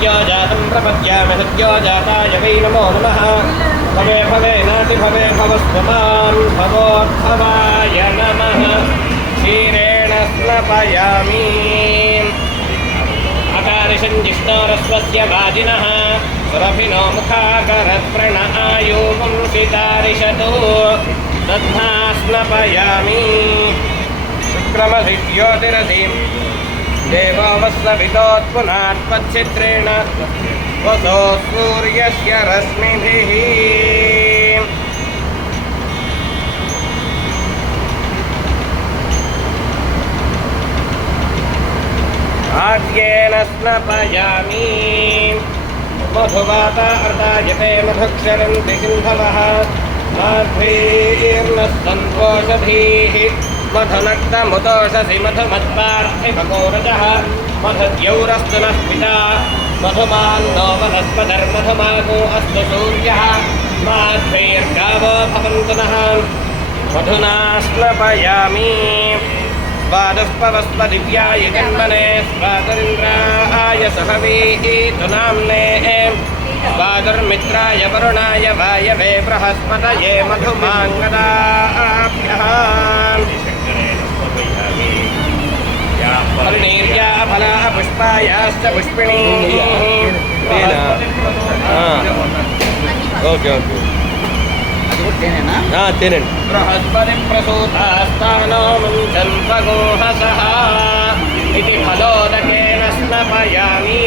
सद्यो जातं प्रपद्यामि सद्यो जाताय वै नमो नमः भवे भवे नाति भवे भवस्वमान् भवोद्भवाय नमः क्षीरेण स्नपयामि अकारिशं जिष्णोरस्वस्य वाजिनः सुरभिनो मुखाकरत्प्रण आयुवं सितारिषतु दध्ना स्नपयामि शुक्रमधिज्योतिरसीं देवो वत्सवितोत्पुनात्मच्छिद्रेण वसो सूर्यस्य रश्मिभिः आद्येन स्नपयामि मधुवाता अर्धायते मधुक्षरन्ति सिन्धवः माध्वीर्नः सन्तोषधीः मधुनक्तमुदोषसि मधुमत्पार्थिवकोरजः मधुद्यौरस्तु नः पिता मधुमान्नो वनस्पतिर्मधुमागो अस्तु सूर्यः माध्वीर्गावो भवन्तु नः मधुना स्नपयामि स्वादुष्पवस्पदिव्याय जन्मने स्वादुरिन्द्राय सहवीतु नाम्ने स्वादुर्मित्राय वरुणाय वायवे बृहस्पतये मधुमाङ्गदाभ्यः फलनीर्या फला पुष्पायाश्च पुष्पिणीः ओके ओके बृहस्पति प्रसूतास्तानो मुञ्चन्पगोहसः इति फलोदकेन स्नपयामि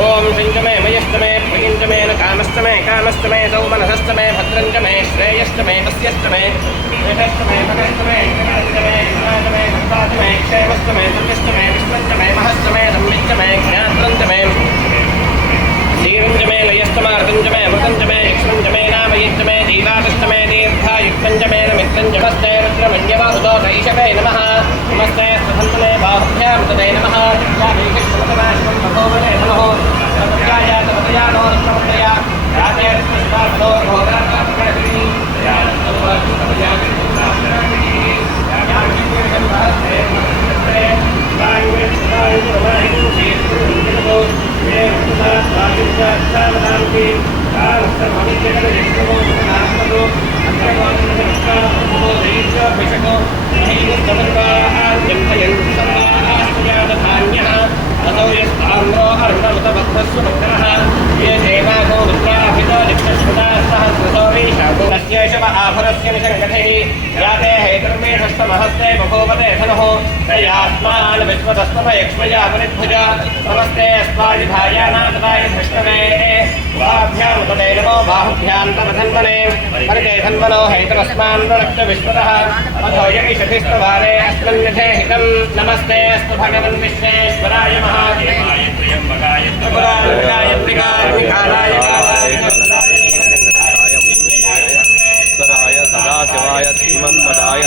ओम सिंचमे मयस्तमे प्रियंचमे कामस्तमे कामस्तमे सौमनसस्तमे भद्रंचमे श्रेयस्तमे वस्यस्तमे वेदस्तमे भगस्तमे गणास्तमे गणास्तमे भक्तास्तमे क्षेमस्तमे सत्यस्तमे विष्णुस्तमे महस्तमे सम्मितमे ज्ञात्रंचमे धीरंचमे लयस्तमार्तंचमे अमृतंचमे यक्षंचमे नामयिष्टमे जीवातस्तमे दीर्घायुक्तंचमे मित्रंचमस्ते रुद्रमण्यवाहुतो दैशवे नमः नमस्ते स्वधन्तने बाहुभ्यां तदे नमः यामेकश्वतनाशं भगोवने नमः सर्वज्ञाय तपतयानो रत्नमतया याते स्मृतापदो भोगात्मकर्षिणी आभरस्य निशङ्कथे याते हेतुर्मेषस्तमहस्ते बभूवते धनुः तयास्मान् विश्वतस्तमयक्ष्मया परिभुजा नमस्ते अस्मादिभायानाथदाय धृष्टवे वाभ्यां तदे नमो बाहुभ्यां तमधन्वने परिते धन्वनो हेतुरस्मान् प्रलक्ष्य विश्वतः अथो यमिषधिस्तवारे अस्मन्निधे हितं नमस्ते अस्तु भगवन् विश्वेश्वराय महादेवाय त्र्यम्बकाय त्रिपुराय त्रिकालाय सदाशिवाय श्रीमन्मदाय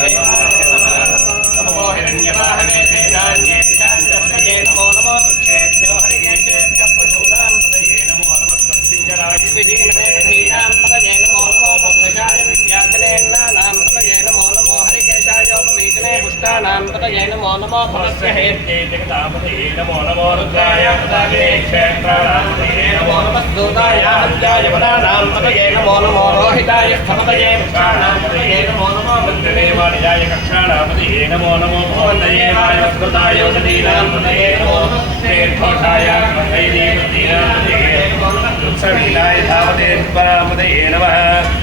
नमो हिरण्यवाहने सेनान्ये दिशाञ्चपतये नमो नमो वृक्षेभ्यो हरिकेशेभ्यः पशूनां पतये नमो नमः स्वस्तिञ्जराय विधीमते धीनां पतये नमो नमो बभ्रजाय विद्याधनेन्नानां पतये नमो नमो हरिकेशायोपवीतने पुष्टानां पतये नमो नमो भवस्य हेत्ये जगतापतये नमो नमो रुद्राय पताये क्षेत्राणां पतये नमो नमः स्तोताय हत्याय वदानां पतये नमो नमो रोहिताय स्थपतये पुष्टानां पतये नमो नमो मन्त्रदेवालयाय कक्षाणां पतये नमो नमो भवन्तये वायुस्कृताय उदतीनां पतये नमो नमः तीर्थोषाय वैदेवतीनां पतये नमो नमः उत्सवीलाय धावते परापतये नमः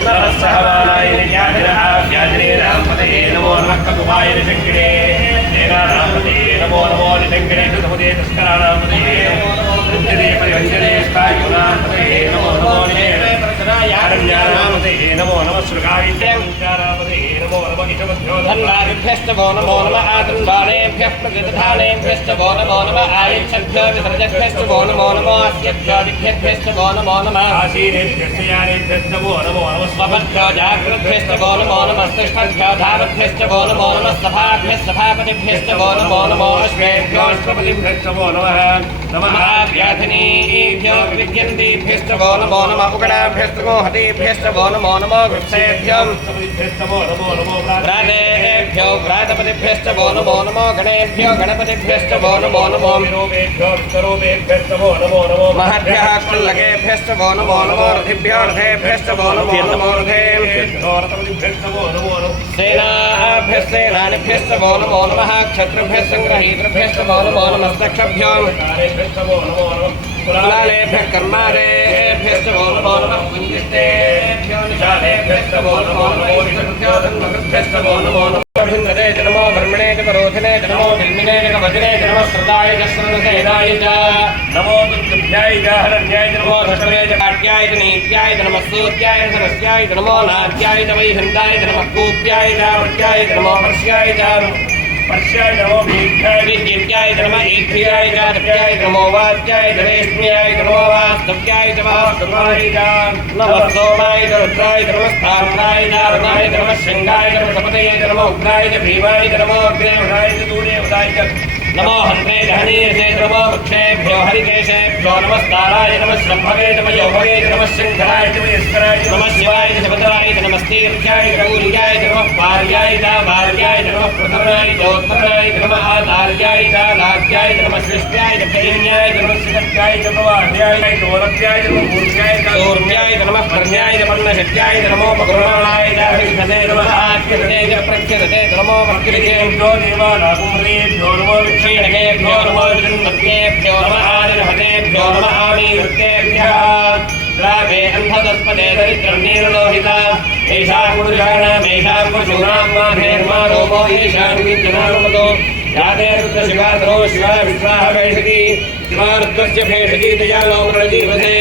नमः सहवानाय नित्याभिनः व्याजनेनां पतये नमो नमः ककुमाय निशङ्किणे देनानां पतये नमो नमो निशङ्किणे कृतपदे तस्कराणां पतये नमो नमो वृद्धिदे परिवञ्जने स्थायुनां पतये नमो नमो निशङ्किण्यारण्यानां पतये नमो नमः शृगाविद्यां पतये नमो नमः इषवद्भ्योधन्वादिभ्यश्च वो नमो नमः आतन्वानेभ्यः प्रकृतधानेभ्यश्च वो नमो नमः आयुक्षभ्यो विसर्जभ्यश्च वो नमो नमः अस्यभ्योदिभ्यभ्यश्च वो नमो नमः आशीनेभ्यश्च यानेभ्यश्च वो नमो नमः स्वभद्भ्यो जागृद्भ्यश्च वो नमो नमः तिष्ठद्भ्यो धावद्भ्यश्च वो नमो नमः सभाभ्यः सभापतिभ्यश्च वो नमो नमः अश्वेभ्यो अश्वपतिभ्यश्च वो नमः नमः व्याधिनीभ्यो विद्यन्तीभ्यश्च वो नमो नमः उगणाभ्यश्च मोहतीभ्यश्च वो नमो नमः वृक्षेभ्यो वो नमो व्रातेभ्यो व्रातपतिभ्यश्च वो नमो नमो गणेभ्यो गणपतिभ्यश्च वो नमो नमो महद्भ्यः कुल्लकेभ्यश्च वो नमो नमो रथिभ्यो रथेभ्यश्च वो नमो नमो रथेभ्यश्च सेनाभ्यश्च सेनानिभ्यश्च वो नमो नमः क्षत्रिभ्यश्च सङ्ग्रहीतृभ्यश्च वो नमो नमस्तक्षभ्यो कुलालेभ्यः कर्मारेभ्यश्च वो नमो नमः कुञ्जिष्टेभ्यो निशालेभ्यश्च वो नमो नमो विष्णुभ्यो धन्वभ्यश्च वो नमो नमः भिन्नते च नमो ब्रह्मणे च परोधिने च नमो निर्मिने च वज्रे च नमः श्रुताय च श्रवणसेनाय च नमो दुर्गभ्याय च हरण्याय च नमो धृष्टवे च काट्याय च नीत्याय च नमः सूत्याय च सरस्याय च नमो नाट्याय च वैहन्ताय च नमः कूप्याय च वट्याय च नमो हर्ष्याय च पर्ष्याय नमो वीक्षाय विद्युत्याय च नमः ईध्याय च दप्याय च नमो वाच्याय च रेष्म्याय च नमो वास्तव्याय च वास्तवाय च नमः सोमाय च रुद्राय च नमः स्थानाय च रणाय च नमः शृङ्गाय च नमः सपतये च नमः उग्राय च भीमाय च नमो अग्नेवराय च दूरेवराय च नमो हन्त्रे च हनीयसे च नमो वृक्षेभ्यो हरिकेशेभ्यो नमस्ताराय नमः श्रम्भवे च मयोभवे च नमः शङ्कराय च मयस्कराय च नमः शिवाय च शबदाय च नमस्तीर्थ्याय च गौर्याय च नमः पार्याय च भार्याय च नमः प्रथमाय च उत्तराय च नमः आधार्याय च लाज्याय च नमः सृष्ट्याय च कैन्याय च नमः शिखत्याय च प्रवाह्याय च वरत्याय च नमः मूर्ध्याय च सौर्याय च नमः पर्ण्याय च पर्णशक्त्याय च नमो पकुर्माणाय च हरिषते नमः आख्यते च प्रख्यते च नमो भक्तिभ्यो देवानागुम्रेभ्यो नमो क्षीणकेभ्यो नमो विजन्मत्येभ्यो नमः आदिर्हतेभ्यो नमः आमीवृत्तेभ्यः द्रावे अन्धदस्पदे दरिद्रं नीललोहिता एषां पुरुषाणामेषां पशूनां माधेर्मा रोमो येषां विद्यनानुमतो यादे रुद्रशिवा शिवा विश्वाः भेषति शिवा रुद्रस्य भेषति दयालो मृजीवसे